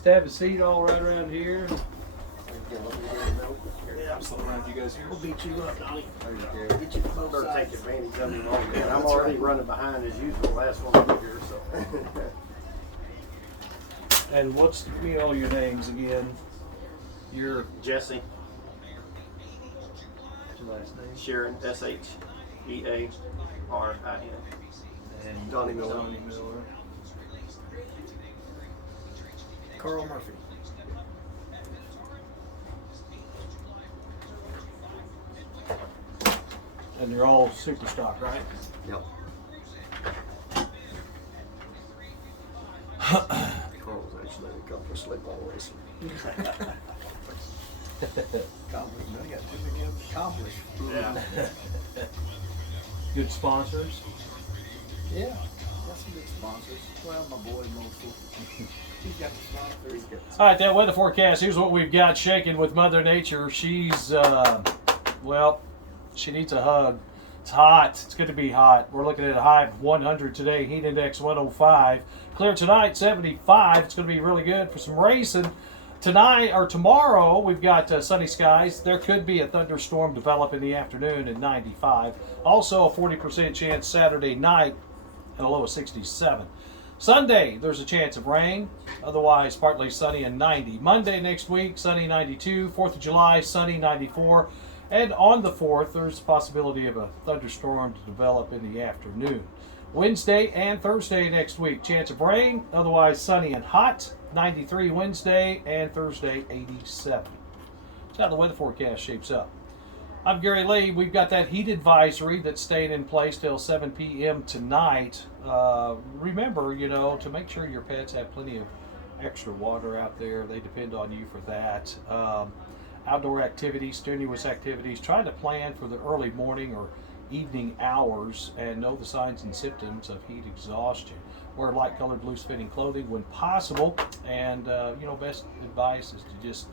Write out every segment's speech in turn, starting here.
Just have a seat all right around here. Yeah, I'm still around you guys here. We'll beat you up, Donnie. There you go. Get you to both Better sides. take advantage of him on there. I'm already running behind as usual. Last one over here, so. And what's all your names again? Your Jesse, last name? Sharon, SHEARIN. And Donnie Miller. Donnie Miller. Carl Murphy. And they're all super stock, right? Yep. Carl was actually an accomplished slip ball racer. Accomplished. I got too many of them accomplished. Yeah. Good sponsors. Yeah. Got some good sponsors. Well, my boy mostly. He's got the sponsors. All right, that weather forecast. Here's what we've got shaking with Mother Nature. She's, well, she needs a hug. It's hot. It's going to be hot. We're looking at a high of 100 today. Heat index 105. Clear tonight, 75. It's going to be really good for some racing. Tonight or tomorrow, we've got sunny skies. There could be a thunderstorm develop in the afternoon at 95. Also, a 40% chance Saturday night and a low of 67. Sunday, there's a chance of rain. Otherwise, partly sunny and 90. Monday next week, sunny 92. 4th of July, sunny 94. And on the 4th, there's a possibility of a thunderstorm to develop in the afternoon. Wednesday and Thursday next week, chance of rain. Otherwise, sunny and hot. 93 Wednesday and Thursday, 87. That's how the weather forecast shapes up. I'm Gary Lee. We've got that heat advisory that's staying in place till 7 p.m. tonight. Remember, to make sure your pets have plenty of extra water out there. They depend on you for that. Outdoor activities, strenuous activities. Try to plan for the early morning or evening hours and know the signs and symptoms of heat exhaustion. Wear light-colored, loose-fitting clothing when possible. And, best advice is to just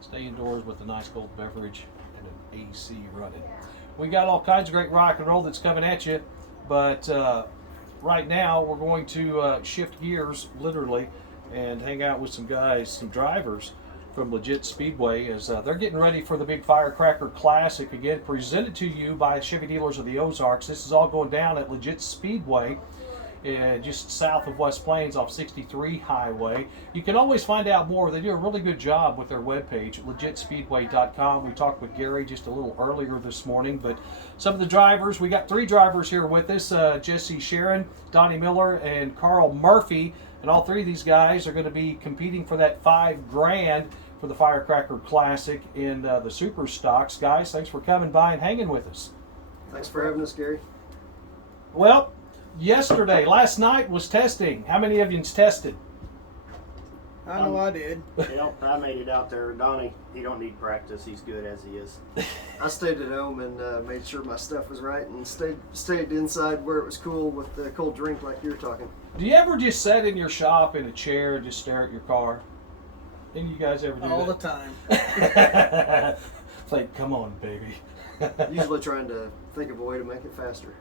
stay indoors with a nice cold beverage and an AC running. We got all kinds of great rock and roll that's coming at you, but right now we're going to shift gears, literally, and hang out with some guys, some drivers from Legit Speedway as they're getting ready for the big Firecracker Classic, again presented to you by Chevy Dealers of the Ozarks. This is all going down at Legit Speedway, just south of West Plains off 63 Highway. You can always find out more. They do a really good job with their webpage, legitspeedway.com. We talked with Gary just a little earlier this morning, but some of the drivers, we got 3 drivers here with us, Jesse Sharon, Donnie Miller, and Carl Murphy, and all 3 of these guys are going to be competing for that $5,000 for the Firecracker Classic in the Super Stocks. Guys, thanks for coming by and hanging with us. Thanks for having us, Gary. Well, last night was testing. How many of you's tested? I know I did. I made it out there. Donnie, he don't need practice. He's good as he is. I stayed at home and made sure my stuff was right and stayed inside where it was cool with the cold drink like you're talking. Do you ever just sit in your shop in a chair and just stare at your car? Any of you guys ever do All that? the time. It's like, come on, baby. Usually trying to think of a way to make it faster.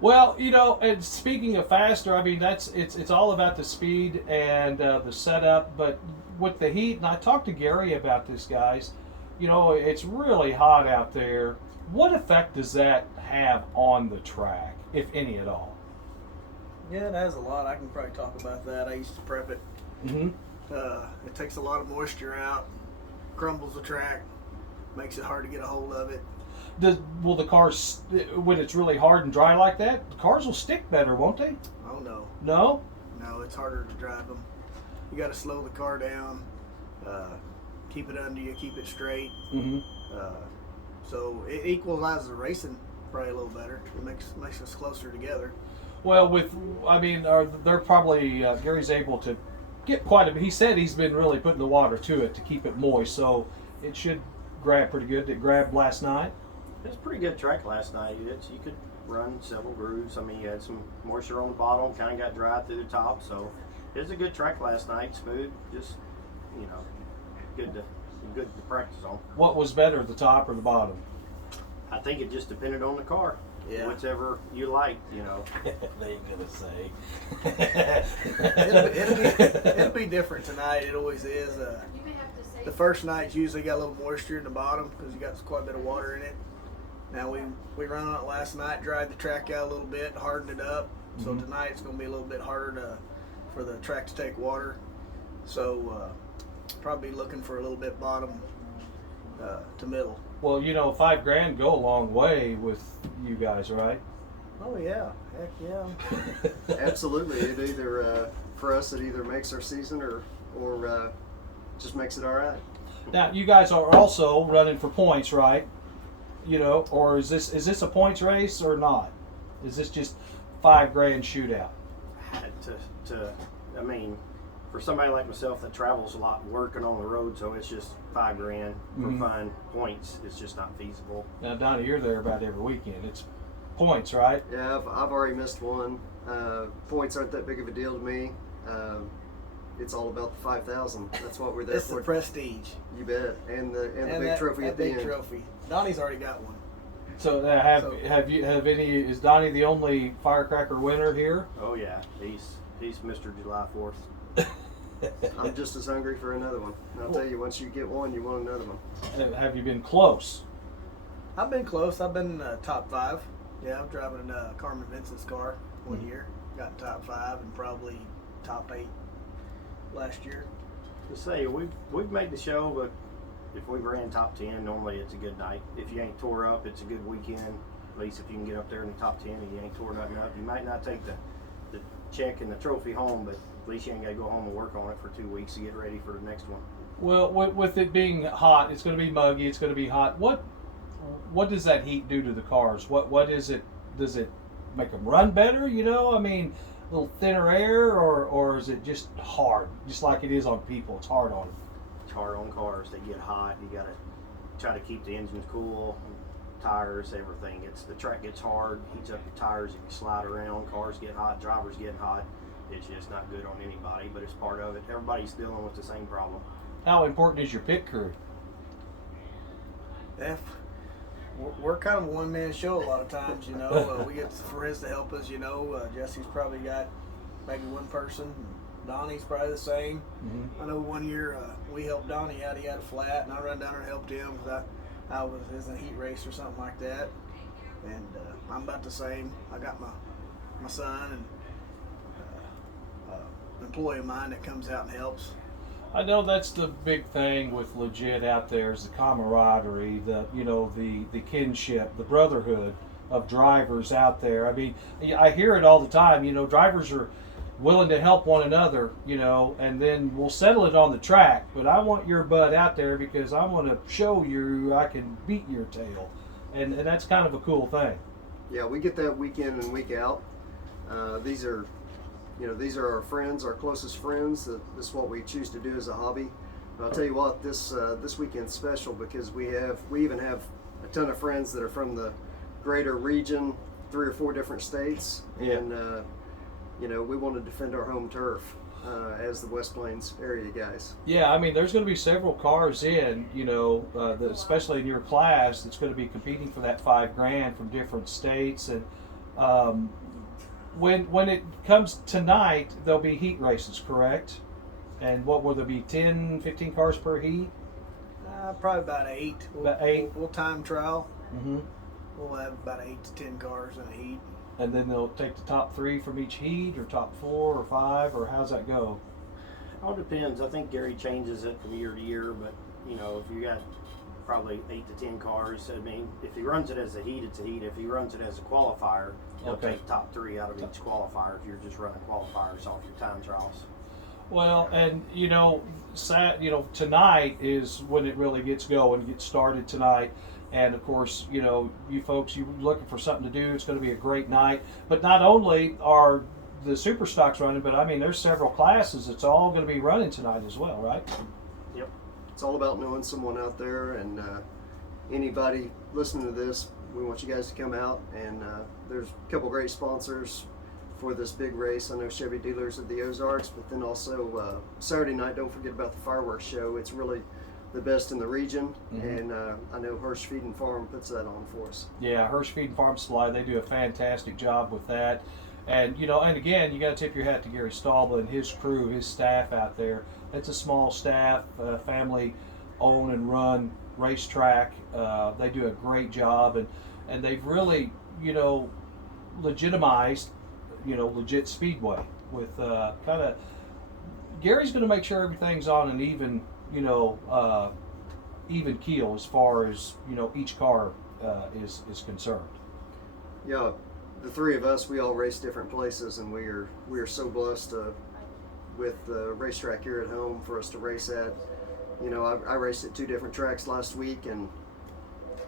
Well, and speaking of faster, I mean, it's all about the speed and the setup, but with the heat, and I talked to Gary about this, guys, it's really hot out there. What effect does that have on the track, if any at all? Yeah, it has a lot. I can probably talk about that. I used to prep it. Mm-hmm. It takes a lot of moisture out, crumbles the track, makes it hard to get a hold of it. Will the cars, when it's really hard and dry like that, the cars will stick better, won't they? Oh, no. No? No, it's harder to drive them. You got to slow the car down, keep it under you, keep it straight. Mm-hmm. So it equalizes the racing probably a little better. It makes us closer together. Well, they're probably, Gary's able to get quite a bit. He said he's been really putting the water to it to keep it moist, so it should grab pretty good. Did it grab last night? It was a pretty good track last night. You could run several grooves. I mean, you had some moisture on the bottom, kind of got dry through the top. So it was a good track last night. Smooth, just good to practice on. What was better, the top or the bottom? I think it just depended on the car. Yeah. whichever you like, you know. They ain't gonna say. It'll be different tonight. It always is. The first night's usually got a little moisture in the bottom because you got quite a bit of water in it. Now we ran on it last night, dried the track out a little bit, hardened it up. So tonight it's going to be a little bit harder for the track to take water. So probably looking for a little bit bottom to middle. Well, you know, $5,000 go a long way with you guys, right? Oh yeah, heck yeah. Absolutely. It either for us it either makes our season or just makes it all right. Now, you guys are also running for points, right? You know, or is this a points race or not? Is this just $5,000 shootout? I mean, for somebody like myself that travels a lot working on the road, so it's just $5,000 for fun. Points, it's just not feasible. Now, Donnie, you're there about every weekend. It's points, right? Yeah, I've already missed one. Points aren't that big of a deal to me. It's all about the 5,000. That's what we're there It's for. the prestige. You bet. And the big trophy at the big end. trophy. Donnie's already got one. So, is Donnie the only Firecracker winner here? Oh yeah, he's Mr. July 4th. I'm just as hungry for another one. And I'll tell you, once you get one, you want another one. Have you been close? I've been close. I've been top 5. Yeah, I'm driving Carmen Vincent's car one year. Got top 5 and probably top 8 last year. To say we've made the show, but if we ran top 10, normally it's a good night. If you ain't tore up, it's a good weekend. At least if you can get up there in the top 10 and you ain't tore nothing up, you might not take the check and the trophy home, but at least you ain't got to go home and work on it for 2 weeks to get ready for the next one. Well, with it being hot, it's going to be muggy. It's going to be hot. What does that heat do to the cars? What is it? Does it make them run better? You know, I mean, a little thinner air, or is it just hard, just like it is on people? It's hard on them. It's hard on cars. They get hot. You got to try to keep the engines cool, tires, everything. The track gets hard, heats up your tires. If you slide around, cars get hot, drivers get hot. It's just not good on anybody, but it's part of it. Everybody's dealing with the same problem. How important is your pit crew? Yeah, we're kind of a one-man show a lot of times, you know. We get friends to help us, you know. Jesse's probably got maybe one person. Donnie's probably the same. I know one year we helped Donnie out. He had a flat, and I ran down there and helped him because I was in a heat race or something like that. And I'm about the same. I got my son and an employee of mine that comes out and helps. I know that's the big thing with Legit out there is the camaraderie, the kinship, the brotherhood of drivers out there. I mean, I hear it all the time. You know, drivers are willing to help one another, you know, and then we'll settle it on the track. But I want your butt out there because I want to show you I can beat your tail, and that's kind of a cool thing. Yeah, we get that week in and week out. These are our friends, our closest friends. This is what we choose to do as a hobby. But I'll tell you what, this weekend's special because we even have a ton of friends that are from the greater region, 3 or 4 different states, and we want to defend our home turf as the West Plains area guys. Yeah, I mean, there's going to be several cars in, you know, especially in your class, that's going to be competing for that $5,000 from different states, and when it comes tonight, there'll be heat races, correct? And what will there be, 10, 15 cars per heat? Probably about 8. About 8? We'll time trial. Mm-hmm. We'll have about 8 to 10 cars in a heat. And then they'll take the top 3 from each heat, or top 4 or 5, or how's that go? All depends. I think Gary changes it from year to year, but you know, if you got probably 8 to 10 cars, I mean, if he runs it as a heat, it's a heat. If he runs it as a qualifier, he'll take top 3 out of each qualifier if you're just running qualifiers off your time trials. Well, and tonight is when it really gets going, gets started tonight. And of course, you know, you folks, you're looking for something to do. It's going to be a great night. But not only are the super stocks running, but I mean, there's several classes that's all going to be running tonight as well, right? Yep. It's all about knowing someone out there, and anybody listening to this, we want you guys to come out. And there's a couple great sponsors for this big race. I know Chevy Dealers of the Ozarks, but then also Saturday night, don't forget about the fireworks show. It's really the best in the region, and I know Hirsch Feed and Farm puts that on for us. Yeah, Hirsch Feed and Farm Supply, they do a fantastic job with that. And, you know, and again, you got to tip your hat to Gary Staubel and his crew, his staff out there. It's a small staff, family own and run racetrack. They do a great job, and they've really, you know, legitimized, you know, Legit Speedway with kind of, Gary's going to make sure everything's on an even, you know, even keel as far as, you know, each car is concerned. Yeah, the three of us, we all race different places, and we are so blessed with the racetrack here at home for us to race at. You know, I raced at 2 different tracks last week, and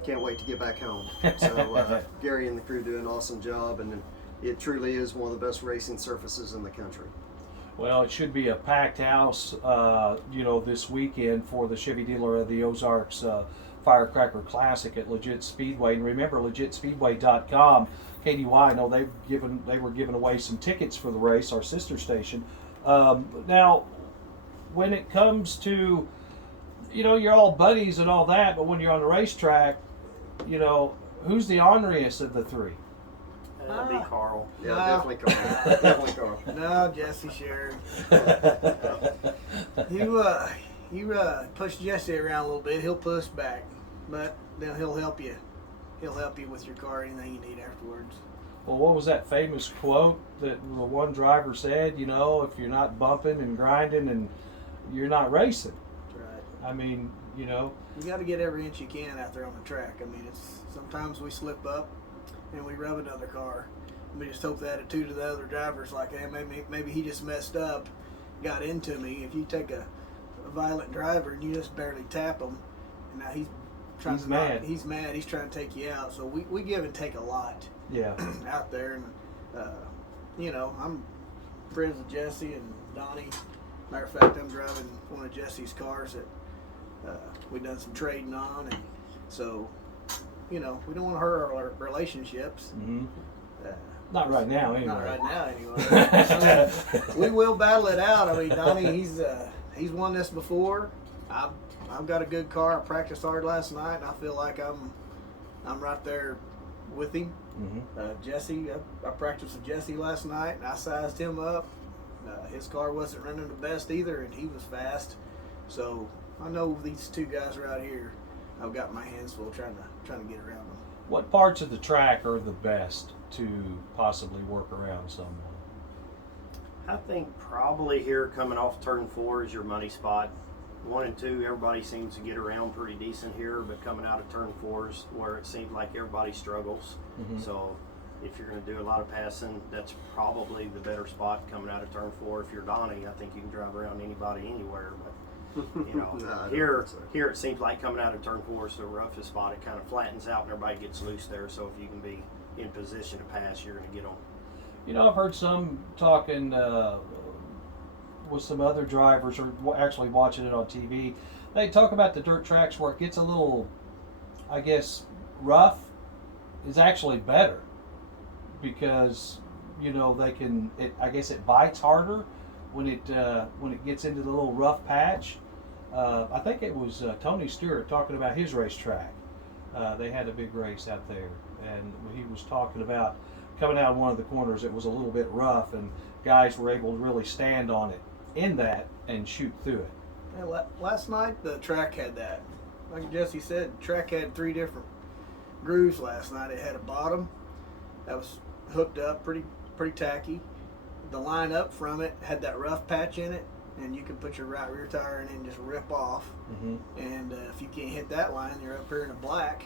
can't wait to get back home. So Gary and the crew do an awesome job, and it truly is one of the best racing surfaces in the country. Well, it should be a packed house, you know, this weekend for the Chevy Dealer of the Ozarks Firecracker Classic at Legit Speedway. And remember, legitspeedway.com, KDY, I know they were giving away some tickets for the race, our sister station. Now, when it comes to, you know, you're all buddies and all that, but when you're on the racetrack, you know, who's the orneriest of the three? That'd be Carl. Yeah, No. definitely Carl. Definitely Carl. No, Jesse shared. You push Jesse around a little bit. He'll push back, but then he'll help you. He'll help you with your car, anything you need afterwards. Well, what was that famous quote that the one driver said? You know, if you're not bumping and grinding, and you're not racing. That's right. I mean, you know. You got to get every inch you can out there on the track. I mean, it's sometimes we slip up and we rub another car. We just hope the attitude of the other driver's like, hey, maybe he just messed up, got into me. If you take a violent driver and you just barely tap him, and now he's trying He's to mad. He's mad. He's trying to take you out. So we give and take a lot. Yeah. Out there, and you know, I'm friends with Jesse and Donnie. Matter of fact, I'm driving one of Jesse's cars that we've done some trading on, and so, you know, we don't want to hurt our relationships. Mm-hmm. Not right now, anyway. Not right now, anyway. I mean, we will battle it out. I mean, Donnie, he's won this before. I've got a good car. I practiced hard last night, and I feel like I'm right there with him. Mm-hmm. Jesse, I practiced with Jesse last night, and I sized him up. His car wasn't running the best either, and he was fast. So I know these two guys right here, I've got my hands full trying to get around them. What parts of the track are the best to possibly work around someone? I think probably here coming off turn 4 is your money spot. 1 and 2, everybody seems to get around pretty decent here, but coming out of turn 4 is where it seems like everybody struggles. Mm-hmm. So if you're going to do a lot of passing, that's probably the better spot coming out of turn 4. If you're Donnie, I think you can drive around anybody anywhere. But you know, No, I don't here think so. here it seems like coming out of turn 4 is the roughest spot. It kind of flattens out and everybody gets loose there. So if you can be in position to pass, you're going to get them. You know, I've heard some talking with some other drivers, or actually watching it on TV. They talk about the dirt tracks where it gets a little, I guess, rough is actually better because, you know, they can. I guess it bites harder when it gets into the little rough patch. I think it was Tony Stewart talking about his racetrack. They had a big race out there, and he was talking about coming out of one of the corners. It was a little bit rough, and guys were able to really stand on it in that and shoot through it. Yeah, last night the track had that. Like Jesse said, the track had 3 different grooves last night. It had a bottom that was hooked up, pretty tacky. The line up from it had that rough patch in it, and you could put your right rear tire in and just rip off. Mm-hmm. And if you can't hit that line, you're up here in a black,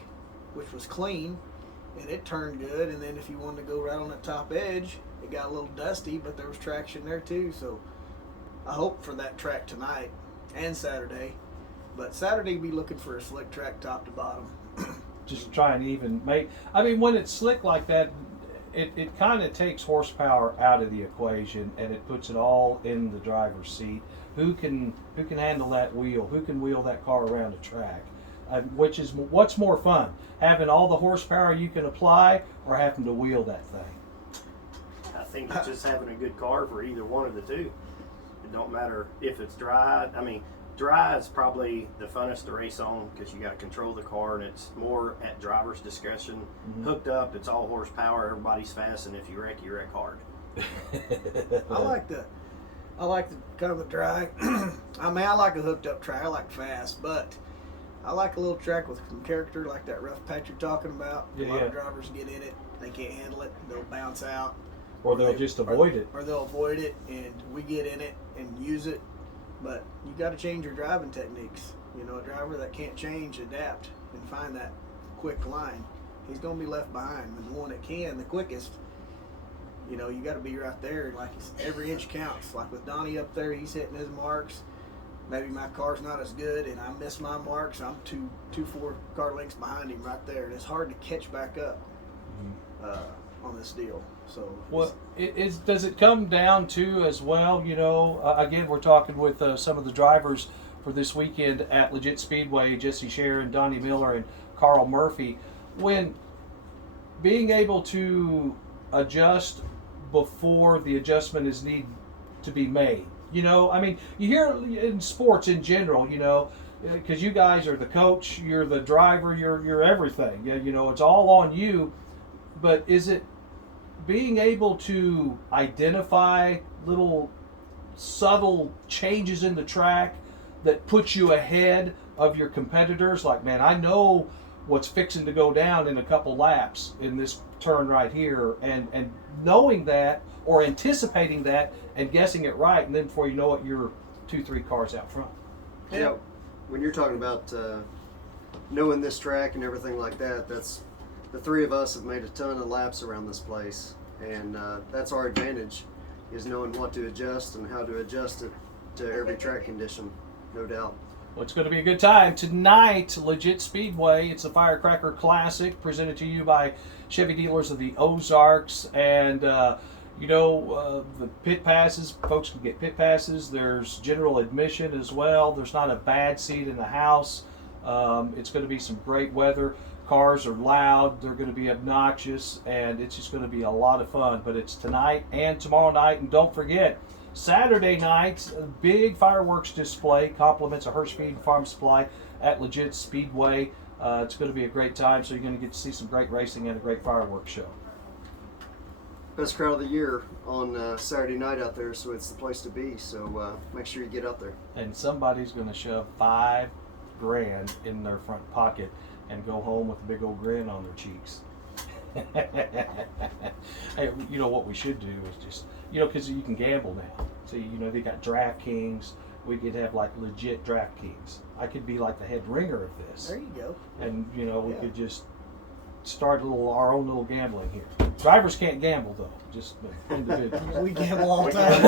which was clean, and it turned good. And then if you wanted to go right on the top edge, it got a little dusty, but there was traction there too. So I hope for that track tonight and Saturday. But Saturday, be looking for a slick track top to bottom. Just try and even make. I mean, when it's slick like that, it kind of takes horsepower out of the equation, and it puts it all in the driver's seat. Who can handle that wheel? Who can wheel that car around the track? Which is what's more fun, having all the horsepower you can apply, or having to wheel that thing? I think it's just having a good car for either one of the two. It don't matter if it's dry. I mean, Dry is probably the funnest to race on because you got to control the car, and it's more at driver's discretion. Mm-hmm. Hooked up, it's all horsepower. Everybody's fast, and if you wreck hard. I like the kind of the dry. I mean, I like a hooked up track. I like fast, but I like a little track with some character, like that rough patch you're talking about. Yeah, a lot of yeah. drivers get in it, they can't handle it, they'll bounce out, Or they'll just avoid it. or they'll avoid it, and we get in it and use it. But you got to change your driving techniques. You know, a driver that can't change, adapt, and find that quick line, he's going to be left behind. And the one that can, the quickest, you know, you got to be right there. Like, every inch counts. Like with Donnie up there, he's hitting his marks. Maybe my car's not as good, and I miss my marks. I'm two 4-car lengths behind him right there, and it's hard to catch back up on this deal. So, Well, does it come down to as well, you know, again, we're talking with some of the drivers for this weekend at Legit Speedway, Jesse Sharon, Donnie Miller, and Carl Murphy, when being able to adjust before the adjustment is need to be made. You know, I mean, you hear in sports in general, you know, because you guys are the coach, you're the driver, you're everything. You know, it's all on you. But is it being able to identify little subtle changes in the track that puts you ahead of your competitors? Like, man, I know what's fixing to go down in a couple laps in this turn right here, and knowing that or anticipating that and guessing it right, and then before you know it, you're 2-3 cars out front. Yeah, when you're talking about knowing this track and everything like that, that's the three of us have made a ton of laps around this place, and that's our advantage, is knowing what to adjust and how to adjust it to every track condition, no doubt. Well, it's going to be a good time tonight. Legit Speedway. It's the Firecracker Classic, presented to you by Chevy Dealers of the Ozarks, and you know, the pit passes, folks can get pit passes. There's general admission as well. There's not a bad seat in the house. It's going to be some great weather. Cars are loud, they're going to be obnoxious, and it's just going to be a lot of fun. But it's tonight and tomorrow night, and don't forget, Saturday night, a big fireworks display, compliments of Hirschfeed Farm Supply at Legit Speedway. It's going to be a great time, so you're going to get to see some great racing and a great fireworks show. Best crowd of the year on Saturday night out there, so it's the place to be. So make sure you get out there. And somebody's going to shove $5,000 in their front pocket and go home with a big old grin on their cheeks. Hey, you know what we should do is just, you know, because you can gamble now. So, you know, they got DraftKings. We could have like legit DraftKings. I could be like the head ringer of this. there you go. And, you know, we could just start our own little gambling here. Drivers can't gamble though, just individuals. We gamble all the time.